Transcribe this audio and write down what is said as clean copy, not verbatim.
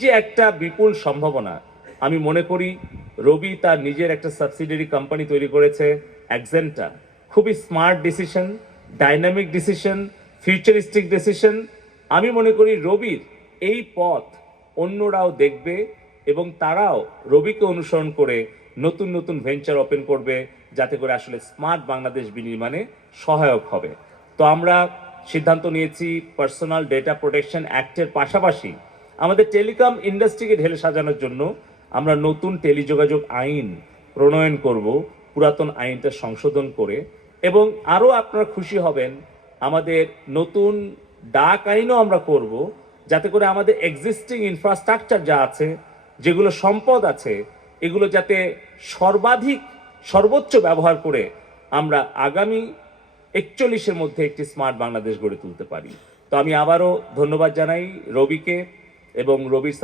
যে একটা বিপুল সম্ভাবনা, আমি মনে করি রবি তার নিজের একটা সাবসিডিয়ারি কোম্পানি তৈরি করেছে অ্যাক্সেন্টা। খুবই smart decision, dynamic decision, futuristic decision. আমি মনে করি রবির এই পথ অন্যরাও দেখবে এবং তারাও রবিকে অনুসরণ করে নতুন নতুন ভেঞ্চার ওপেন করবে, যাতে করে আসলে স্মার্ট বাংলাদেশ বিনির্মাণে সহায়ক হবে। তো আমরা সিদ্ধান্ত নিয়েছি পার্সোনাল ডেটা প্রোটেকশন অ্যাক্টের পাশাপাশি আমাদের টেলিকম ইন্ডাস্ট্রিকে ঢেলে সাজানোর জন্য আমরা নতুন টেলিযোগাযোগ আইন প্রণয়ন করব, পুরাতন আইনটা সংশোধন করে। এবং আরও আপনারা খুশি হবেন, আমাদের নতুন ডাক আইনও আমরা করব, যাতে করে আমাদের এক্সিস্টিং ইনফ্রাস্ট্রাকচার যা আছে, যেগুলো সম্পদ আছে, এগুলো যাতে সর্বোচ্চ ব্যবহার করে আমরা আগামী 41-এর মধ্যে একটি স্মার্ট বাংলাদেশ গড়ে তুলতে পারি। তো আমি আবারও ধন্যবাদ জানাই রবিকে এবং রবির